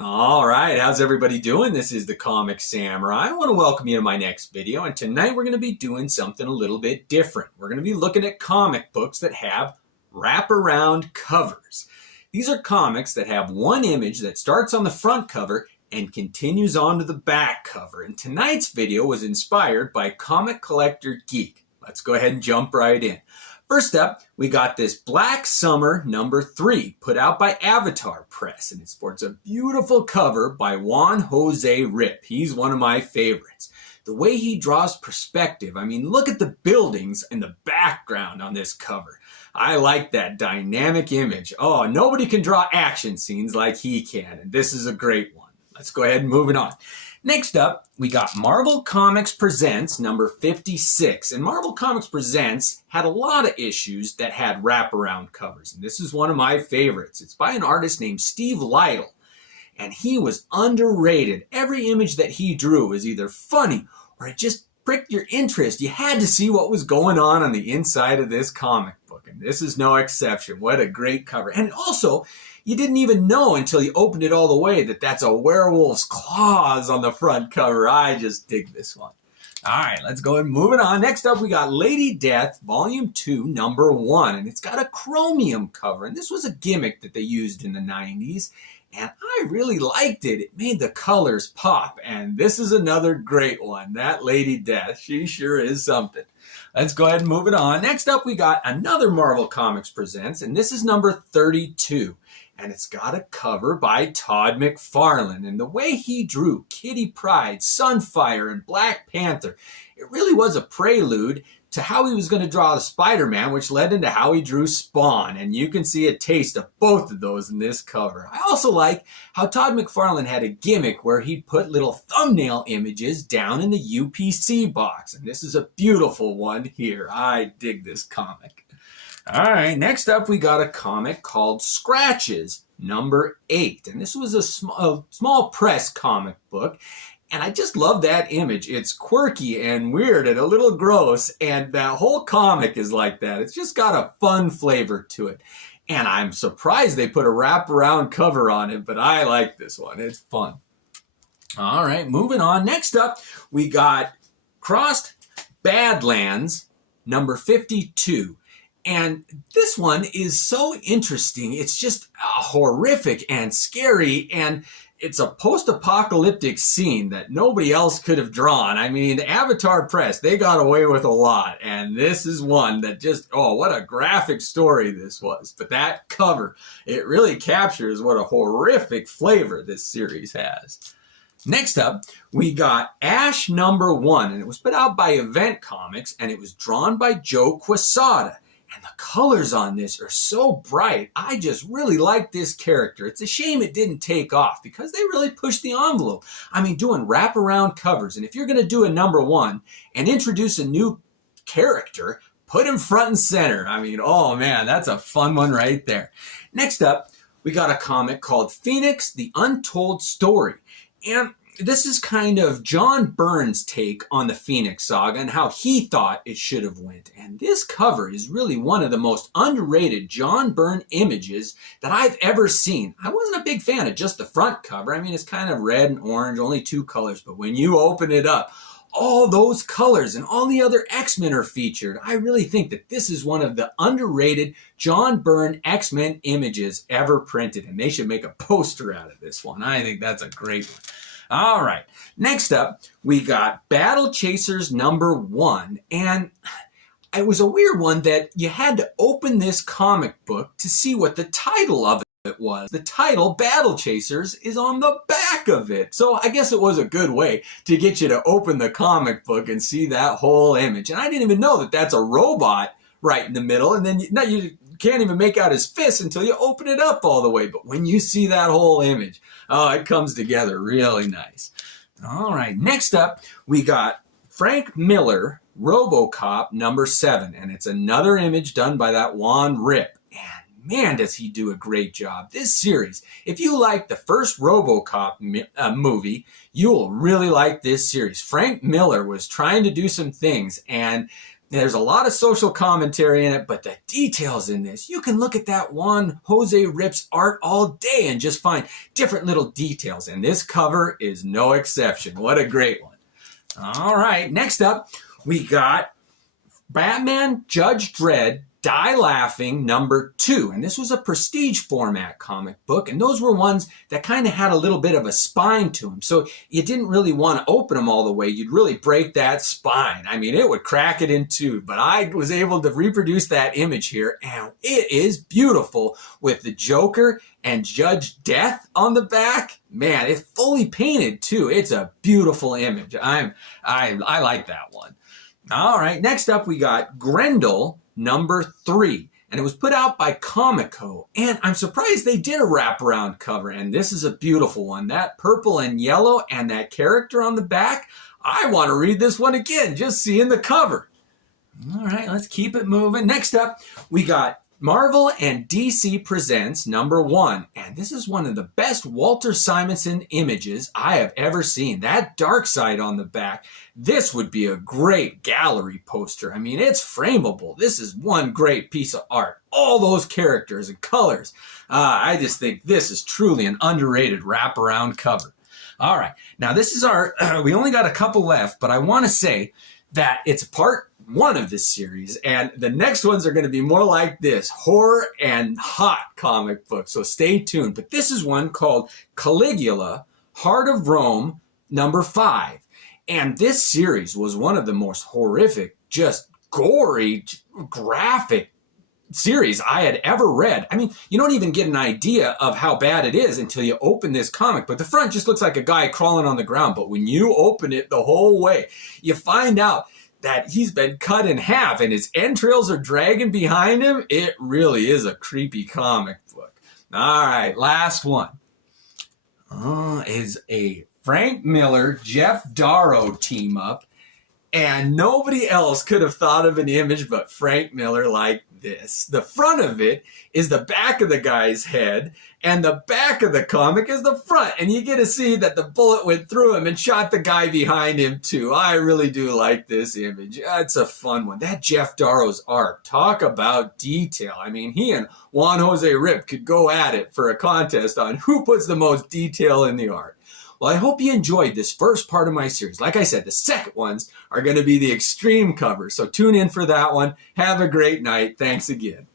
All right, how's everybody doing? This is the Comic Samurai. I want to welcome you to my next video, and tonight we're going to be doing something a little bit different. We're going to be looking at comic books that have wraparound covers. These are comics that have one image that starts on the front cover and continues on to the back cover. And tonight's video was inspired by Comic Collector Geek. Let's go ahead and jump right in. First up, we got this Black Summer #3, put out by Avatar Press, and it sports a beautiful cover by Juan Jose Rip. He's one of my favorites. The way he draws perspective, I mean, look at the buildings in the background on this cover. I like that dynamic image. Oh, nobody can draw action scenes like he can, and this is a great one. Let's go ahead and move it on. Next up, we got Marvel Comics Presents #56. And Marvel Comics Presents had a lot of issues that had wraparound covers. And this is one of my favorites. It's by an artist named Steve Lytle. And he was underrated. Every image that he drew was either funny or it just pricked your interest. You had to see what was going on the inside of this comic book. And this is no exception. What a great cover. And also, you didn't even know until you opened it all the way that that's a werewolf's claws on the front cover. I just dig this one. All right, let's go ahead and move it on. Next up, we got Lady Death, Volume 2, #1. And it's got a chromium cover. And this was a gimmick that they used in the 90s. And I really liked it. It made the colors pop. And this is another great one. That Lady Death, she sure is something. Let's go ahead and move it on. Next up, we got another Marvel Comics Presents. And this is #32. And it's got a cover by Todd McFarlane. And the way he drew Kitty Pryde, Sunfire, and Black Panther, it really was a prelude to how he was going to draw the Spider-Man, which led into how he drew Spawn. And you can see a taste of both of those in this cover. I also like how Todd McFarlane had a gimmick where he'd put little thumbnail images down in the UPC box. And this is a beautiful one here. I dig this comic. All right, next up we got a comic called Scratches, #8. And this was a small press comic book. And I just love that image. It's quirky and weird and a little gross. And that whole comic is like that. It's just got a fun flavor to it. And I'm surprised they put a wraparound cover on it, but I like this one. It's fun. All right, moving on. Next up, we got Crossed Badlands, #52. And this one is so interesting. It's just horrific and scary, and it's a post-apocalyptic scene that nobody else could have drawn. I mean, Avatar Press, they got away with a lot, and this is one that just, oh, what a graphic story this was. But that cover, it really captures what a horrific flavor this series has. Next up, we got Ash #1, and it was put out by Event Comics, and it was drawn by Joe Quesada. And the colors on this are so bright. I just really like this character. It's a shame it didn't take off because they really pushed the envelope. I mean, doing wraparound covers. And if you're going to do a #1 and introduce a new character, put him front and center. I mean, oh man, that's a fun one right there. Next up, we got a comic called Phoenix, The Untold Story. And this is kind of John Byrne's take on the Phoenix saga and how he thought it should have went. And this cover is really one of the most underrated John Byrne images that I've ever seen. I wasn't a big fan of just the front cover. I mean, it's kind of red and orange, only 2 colors. But when you open it up, all those colors and all the other X-Men are featured. I really think that this is one of the underrated John Byrne X-Men images ever printed. And they should make a poster out of this one. I think that's a great one. All right, next up, we got Battle Chasers #1. And it was a weird one that you had to open this comic book to see what the title of it was. The title, Battle Chasers, is on the back of it. So I guess it was a good way to get you to open the comic book and see that whole image. And I didn't even know that that's a robot right in the middle. And then you can't even make out his fist until you open it up all the way. But when you see that whole image, oh, it comes together really nice. All right, next up, we got Frank Miller, RoboCop #7. And it's another image done by that Juan Rip. And man, does he do a great job. This series, if you like the first RoboCop movie, you'll really like this series. Frank Miller was trying to do some things, and There's a lot of social commentary in it, but the details in this, you can look at that Juan Jose Rip's art all day and just find different little details. And this cover is no exception. What a great one. All right, next up, we got Batman Judge Dredd Die Laughing #2. And this was a prestige format comic book. And those were ones that kind of had a little bit of a spine to them. So you didn't really want to open them all the way. You'd really break that spine. I mean, it would crack it in two. But I was able to reproduce that image here. And it is beautiful with the Joker and Judge Death on the back. Man, it's fully painted too. It's a beautiful image. I like that one. All right, next up we got Grendel #3, and it was put out by Comico, and I'm surprised they did a wraparound cover, and this is a beautiful one. That purple and yellow and that character on the back, I want to read this one again, just seeing the cover. All right, let's keep it moving. Next up, we got Marvel and DC Presents #1, and this is one of the best Walter Simonson images I have ever seen. That dark side on the back, this would be a great gallery poster. I mean, it's frameable. This is one great piece of art. All those characters and colors. I just think this is truly an underrated wraparound cover. All right, now this is our, we only got a couple left, but I want to say that it's part 1 of this series, and the next ones are going to be more like this, horror and hot comic books, so stay tuned. But this is one called Caligula, Heart of Rome #5, and this series was one of the most horrific, just gory, graphic series I had ever read. I mean, you don't even get an idea of how bad it is until you open this comic, but the front just looks like a guy crawling on the ground, but when you open it the whole way, you find out that he's been cut in half and his entrails are dragging behind him. It really is a creepy comic book. All right, last one is a Frank Miller, Jeff Darrow team up. And nobody else could have thought of an image but Frank Miller like this. The front of it is the back of the guy's head, and the back of the comic is the front. And you get to see that the bullet went through him and shot the guy behind him too. I really do like this image. It's a fun one. That Jeff Darrow's art, talk about detail. I mean, he and Juan Jose Rip could go at it for a contest on who puts the most detail in the art. Well, I hope you enjoyed this first part of my series. Like I said, the second ones are going to be the extreme covers, so tune in for that one. Have a great night. Thanks again.